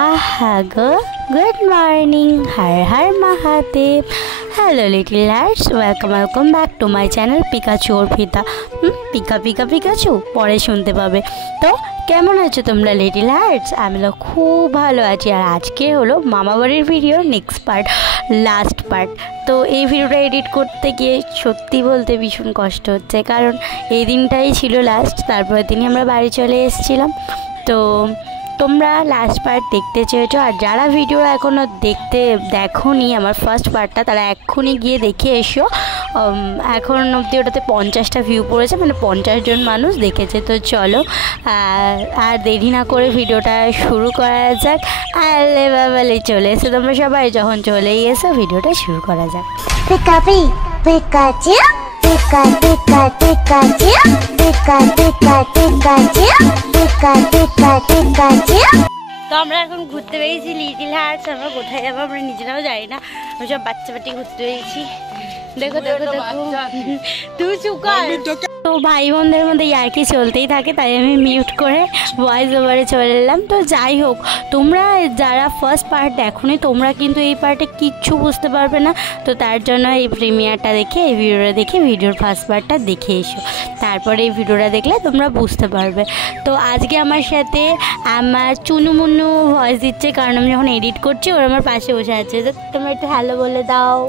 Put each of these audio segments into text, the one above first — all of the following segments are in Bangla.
আহা গো, good morning, Har Har Mahadev. Hello little hearts, welcome back to my channel Pikachu Arpita. Pika pika Pikachu পরে শুনতে পাবে। তো কেমন আছো তোমরা লিটিল হার্টস? আমি তো খুব ভালো আছি। আর আজকে হলো মামাবাড়ির video next part, last part. তো এই ভিডিওটা এডিট করতে গিয়ে সত্যি বলতে ভীষণ কষ্ট হচ্ছে, কারণ এই দিনটাই ছিল লাস্ট। তারপরের দিনই আমরা বাড়ি চলে এসেছিলাম। তো তোমরা লাস্ট পার্ট দেখতে চেয়েছো, আর যারা ভিডিও এখনও দেখোনি আমার ফার্স্ট পার্টটা, তারা এক্ষুনি গিয়ে দেখে এসো। এখন অবধি ওটাতে 50টা ভিউ পড়েছে, মানে 50 জন মানুষ দেখেছে। তো চলো আর দেরি না করে ভিডিওটা শুরু করা যাক। আলে বাবালে চলে এসো তোমরা সবাই, যখন চলেই এসো ভিডিওটা শুরু করা যাক। Pikachu Pika pika Pikachu Pika pika Pikachu Pika pika Pikachu. তো আমরা এখন ঘুরতে পেরেছি লিটিল হার্টস। আমরা কোথায় যাবো আমরা নিজেরাও জানি না, আমি সব বাচ্চা ঘুরতে পেরেছি। দেখো দেখো দেখো, তুই চুকার। তো ভাই বোনদের মধ্যে ইয়ার্কি চলতেই থাকে, তাই আমি মিউট করে ভয়েস ওভারে চলে এলাম। তো যাই হোক, তোমরা যারা ফার্স্ট পার্ট দেখোনি, তোমরা কিন্তু এই পার্টে কিচ্ছু বুঝতে পারবে না। তো তার জন্য এই প্রিমিয়ারটা দেখে, এই ভিডিওটা দেখে ভিডিওর ফার্স্ট পার্টটা দেখে এসো, তারপরে এই ভিডিওটা দেখলে তোমরা বুঝতে পারবে। তো আজকে আমার সাথে আমার চুনুমুনু ভয়েস দিচ্ছে, কারণ আমি যখন এডিট করছি ওরা আমার পাশে বসে আছে। তো তোমরা একটু হ্যালো বলে দাও।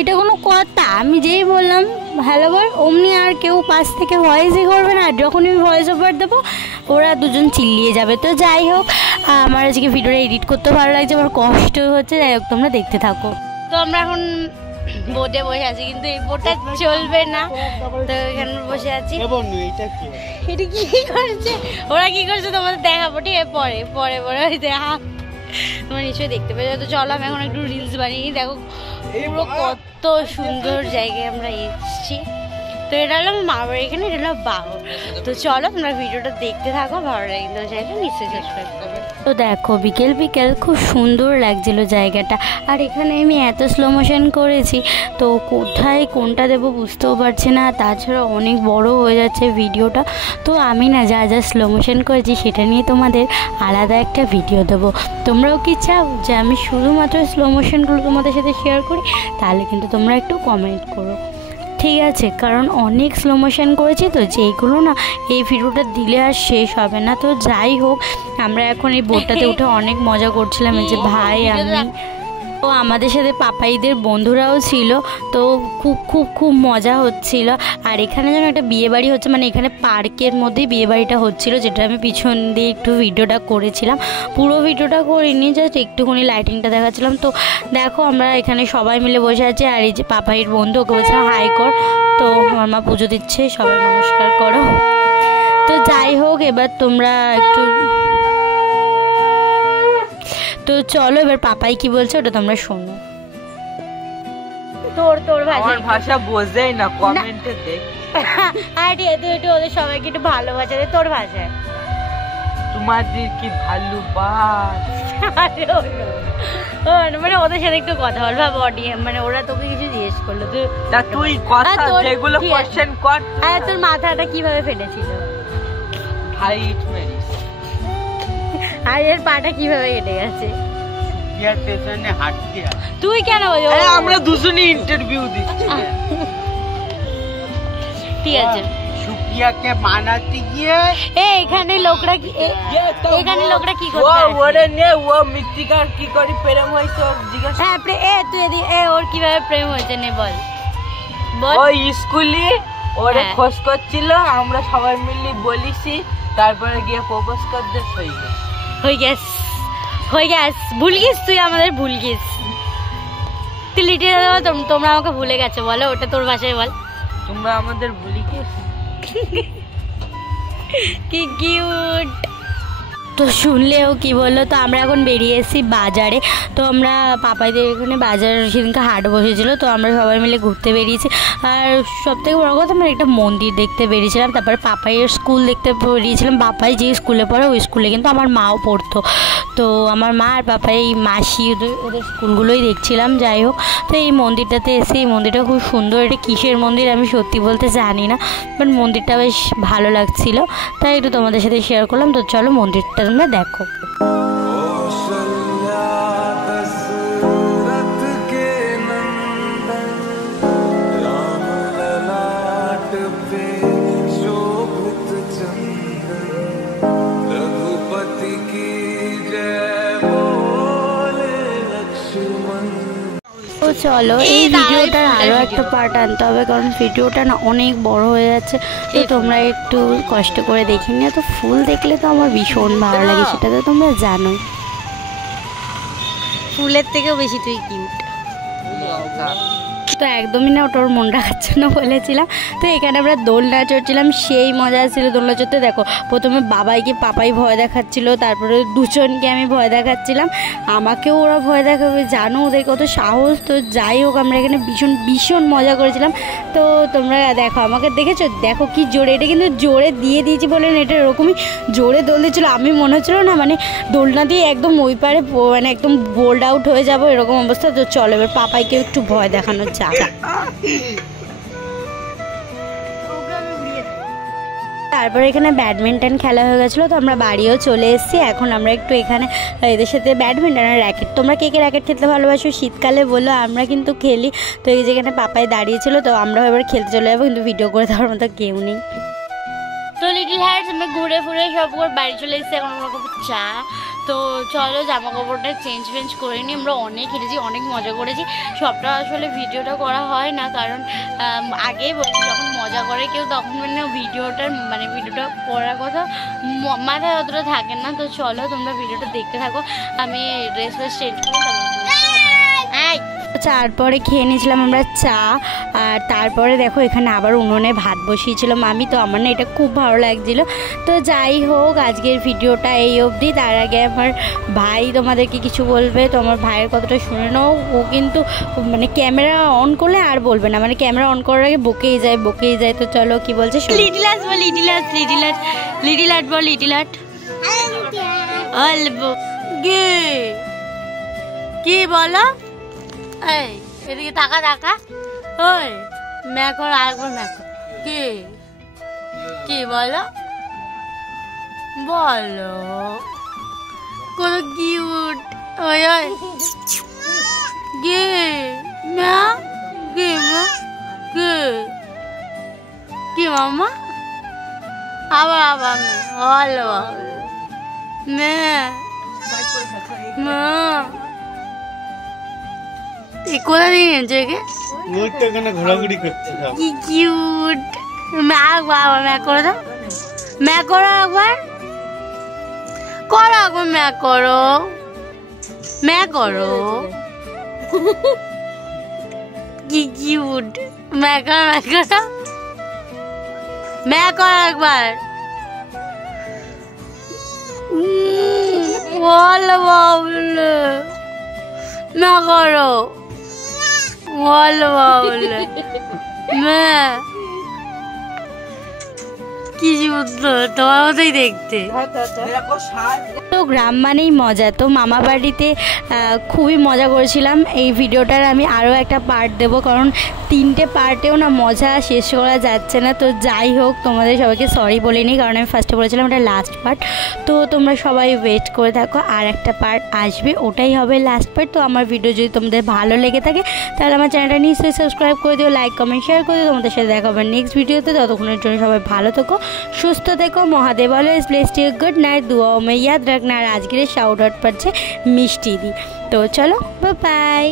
এটা কোনো কথা? আমি যেই বললাম হ্যালো বল, অমনি আর কেউ পাশ থেকে ভয়েসই করবে না। আর যখনই আমি ভয়েস ওভার দেবো ওরা দুজন চিল্লিয়ে যাবে। তো যাই হোক, আমার আজকে ভিডিওটা এডিট করতে ভালো লাগছে, আমার কষ্ট হচ্ছে। যাই হোক, তোমরা দেখতে থাকো। তো আমরা এখন বোটে বসে আছি, কিন্তু এই বোটটা চলবে না। তো এখানে বসে আছি। এটা কি করছে, ওরা কি করছে তোমাদের দেখাবো, ঠিক আছে? পরে পরে পরে দেখা তোমরা নিশ্চয়ই দেখতে পেয়ে যাবে। তো চলো আমি এখন একটু রিলস বানিয়ে। দেখো পুরো কত সুন্দর জায়গায় আমরা এসেছি। তো এটা হলো আমার মা বাড়ি, এখানে এটা হলো বাবু। তো চলো তোমরা ভিডিওটা দেখতে থাকো, ভালো লাগে তো জায়গাটা নিশ্চয়ই সাবস্ক্রাইব করবে। তো দেখো বিকেল বিকেল খুব সুন্দর লাগছিল জায়গাটা। আর এখানে আমি এত স্লো মোশন করেছি, তো কোথায় কোনটা দেবো বুঝতেও পারছি না। তাছাড়া অনেক বড় হয়ে যাচ্ছে ভিডিওটা। তো আমি না যা যা স্লো মোশন করেছি সেটা নিয়ে তোমাদের আলাদা একটা ভিডিও দেবো। তোমরাও কি চাও যে আমি শুধুমাত্র স্লো মোশনগুলো তোমাদের সাথে শেয়ার করি? তাহলে কিন্তু তোমরা একটু কমেন্ট করো, ঠিক আছে? কারণ অনেক স্লো মোশন করেছি, তো যেইগুলো না এই ভিডিওটা দিলে আর শেষ হবে না। তো যাই হোক, আমরা এখন এই বোটটাতে উঠে অনেক মজা করছিলাম, এই যে ভাই আমি। তো আমাদের সাথে পাপাইদের বন্ধুরাও ছিল। তো খুব খুব খুব মজা হচ্ছিল। আর এখানে যেন একটা বিয়েবাড়ি হচ্ছে, মানে এখানে পার্কের মধ্যেই বিয়েবাড়িটা হচ্ছিল, যেটা আমি পিছন দিয়ে একটু ভিডিওটা করেছিলাম। পুরো ভিডিওটা করিনি, জাস্ট একটুখানি লাইটিংটা দেখাচ্ছিলাম। তো দেখো আমরা এখানে সবাই মিলে বসে আছি। আর এই যে পাপাইয়ের বন্ধু, ওকে বলছিলাম হাই কর। তো আমার মা পুজো দিচ্ছে, সবাই নমস্কার করো। তো যাই হোক, এবার তোমরা একটু, তো চলো এবার পাপাই কি বলছে ওটা তোমরা শোনো। তোর ভাষা বোঝেই না, কমেন্টে দেখ। আরে তুই একটু ওদের সবাইকে একটু ভালোবাসা দে তোর ভাষায়। তোমাদের কি ভালোবাসা, মানে ওদের সাথে একটু কথা বল, ভাব অডিয়েন্স, মানে ওরা তোকে কিছু জিজ্ঞেস করলো, তুই কথা যেগুলো কোশ্চেন কর। আরে তোর মাথাটা কিভাবে ফেটেছিল? Height Mary's. আর এর পাটা কিভাবে কেটে গেছে? ইয়ার পেছনে হাঁটতে। তুই কেন বলছিস? আরে আমরা দুজনেই ইন্টারভিউ দিচ্ছি। ঠিক আছে, সুপ্রিয়াকে মানাতে গিয়ে এখানে লোকরা কি করছে? ওরে নে, ও মৃত্তিকার কি করে প্রেম হয়েছে ওর জিজ্ঞাসা। হ্যাঁ তুই ওর কিভাবে প্রেম হয়েছে নে বল। ওই স্কুলে ওরে খোঁজ করছিল, আমরা সবাই মিলে বলিছি, তারপরে গিয়ে প্রপোজ করতে হয়ে গেছে। ভুল গিস, তুই আমাদের ভুল গিস। তুই লিটে তোমরা আমাকে ভুলে গেছো বলো, ওটা তোর ভাষায় বল। তোমরা আমাদের ভুলি গেছ। কি কিউট। তো শুনলেও কি বললো। তো আমরা এখন বেরিয়ে এসেছি বাজারে। তো আমরা পাপাইদের এখানে বাজার সেদিনকে হাট বসেছিল, তো আমরা সবাই মিলে ঘুরতে বেরিয়েছি। আর সবথেকে বড় কথা, আমরা একটা মন্দির দেখতে বেরিয়েছিলাম। তারপরে পাপাইয়ের স্কুল দেখতে বেরিয়েছিলাম। পাপাই যে স্কুলে পড়ে ওই স্কুলে কিন্তু আমার মাও পড়তো। তো আমার মা আর পাপাই মাসি ওদের স্কুলগুলোই দেখছিলাম। যাই হোক, তো এই মন্দিরটাতে এসে, এই মন্দিরটা খুব সুন্দর। এটা কিসের মন্দির আমি সত্যি বলতে জানি না, বাট মন্দিরটা বেশ ভালো লাগছিল, তাই একটু তোমাদের সাথে শেয়ার করলাম। তো চলো মন্দিরটা তোমরা দেখো। তো চলো এই ভিডিওটার আরও একটা পার্ট আনতে হবে, কারণ ভিডিওটা না অনেক বড় হয়ে যাচ্ছে। তো তোমরা একটু কষ্ট করে দেখে নিও। তো ফুল দেখলে তো আমার ভীষণ ভালো লাগে, সেটা তো তোমরা জানোই। ফুলের থেকেও বেশি তুই কিউট। তো একদমই না, ওটা ওর মন রাখার জন্য বলেছিলাম। তো এখানে আমরা দোলনা চড়ছিলাম, সেই মজা ছিল দোলনা চড়তে। দেখো প্রথমে বাবাইকে পাপাই ভয় দেখাচ্ছিল, তারপরে দুজনকে আমি ভয় দেখাচ্ছিলাম, আমাকেও ওরা ভয় দেখাবে, জানো ওদের কত সাহস। তো যাই হোক আমরা এখানে ভীষণ ভীষণ মজা করেছিলাম। তো তোমরা দেখো, আমাকে দেখেছো, দেখো কি জোরে, এটা কিন্তু জোরে দিয়ে দিয়েছি বলে এটা এরকমই জোরে দোল দিচ্ছিলো। আমি মনে হচ্ছিলো না মানে দোলনা দিয়ে একদম ওই পারে মানে একদম বোল্ড আউট হয়ে যাবো এরকম অবস্থা। তো চলো এবার পাপাইকেও একটু ভয় দেখানো যায়। তারপর এখানে ব্যাডমিন্টন খেলা হয়ে গেছিলো, তো আমরা বাড়িও চলে এসেছি। এখন আমরা একটু এখানে এদের সাথে ব্যাডমিন্টন আর র্যাকেট, তোমরা কে কে র্যাকেট খেলতে ভালোবাসো শীতকালে বলো, আমরা কিন্তু খেলি। তো এই যেখানে পাপাই দাঁড়িয়েছিল, তো আমরাও এবার খেলতে চলে যাবো, কিন্তু ভিডিও করে দেওয়ার মতো কেউ নেই। তো লিটল হার্টস আমরা ঘুরে ফুরে সব করে বাড়ি চলে এসেছি। এখন আমরা খাবো চা। তো চলো জামা কাপড়টা চেঞ্জ করে নিই। আমরা অনেক হেঁটেছি, অনেক মজা করেছি। সবটা আসলে ভিডিওটা করা হয় না, কারণ আগেই বলছি যখন মজা করে কেউ তখন মানে ভিডিওটা করার কথা মাথায় অতটা থাকে না। তো চলো তোমরা ভিডিওটা দেখতে থাকো, আমি ড্রেস চেঞ্জ করি। তারপরে খেয়ে নিয়েছিলাম আমরা চা, আর তারপরে দেখো এখানে আবার উনুনে ভাত বসিয়েছিল মামি। তো আমার না এটা খুব ভালো লাগছিলো। তো যাই হোক আজকের ভিডিওটা এই অবধি। তার আগে আমার ভাই তোমাদেরকে কিছু বলবে, তো আমার ভাইয়ের কথাটা শুনে নাও। ও কিন্তু মানে ক্যামেরা অন করলে আর বলবে না, মানে ক্যামেরা অন করার আগে বকেই যায়। তো চলো কি বলছে, লিটল হার্ট বল, লিটল হার্ট বল, লিটল হার্ট কি বলো? এই এদিকে টাকা ওই ম্যাকর আরেকবার ম্যাকর কি বলো কত কিউট। ওই গে ম্যা গে কি মামা আবার ভালো মা কোথা দিয়ে এনেছে ঘোরাঘুরি করছে, কি কিউট। ম্যাক করো দাও, ম্যাক করো একবার, ম্যাক করো কি কিউট। ম্যাক করো একবার, বলো না করো, বলো কি সুন্দর, তোমার মতোই দেখতে। তো গ্রাম মানেই মজা। তো মামা বাড়িতে খুবই মজা করেছিলাম। এই ভিডিওটার আমি আরও একটা পার্ট দেবো, কারণ 3টে পার্টেও না মজা শেষ করা যাচ্ছে না। তো যাই হোক তোমাদের সবাইকে সরি বলিনি, কারণ আমি ফার্স্টে বলেছিলাম এটা লাস্ট পার্ট। তো তোমরা সবাই ওয়েট করে থাকো, আর একটা পার্ট আসবে, ওটাই হবে লাস্ট পার্ট। তো আমার ভিডিও যদি তোমাদের ভালো লেগে থাকে তাহলে আমার চ্যানেলটা নিশ্চয়ই সাবস্ক্রাইব করে দিও, লাইক কমেন্ট শেয়ার করে দিও। তোমাদের সাথে দেখা হবে নেক্সট ভিডিওতে। ততক্ষণের জন্য সবাই ভালো থেকো, সুস্থ থেকো। Mahadev always blessed you, good night, দুয়া में याद रखना। আর আজকের শাউট আউট পাচ্ছে মিষ্টি দি। তো চলো বাই বাই।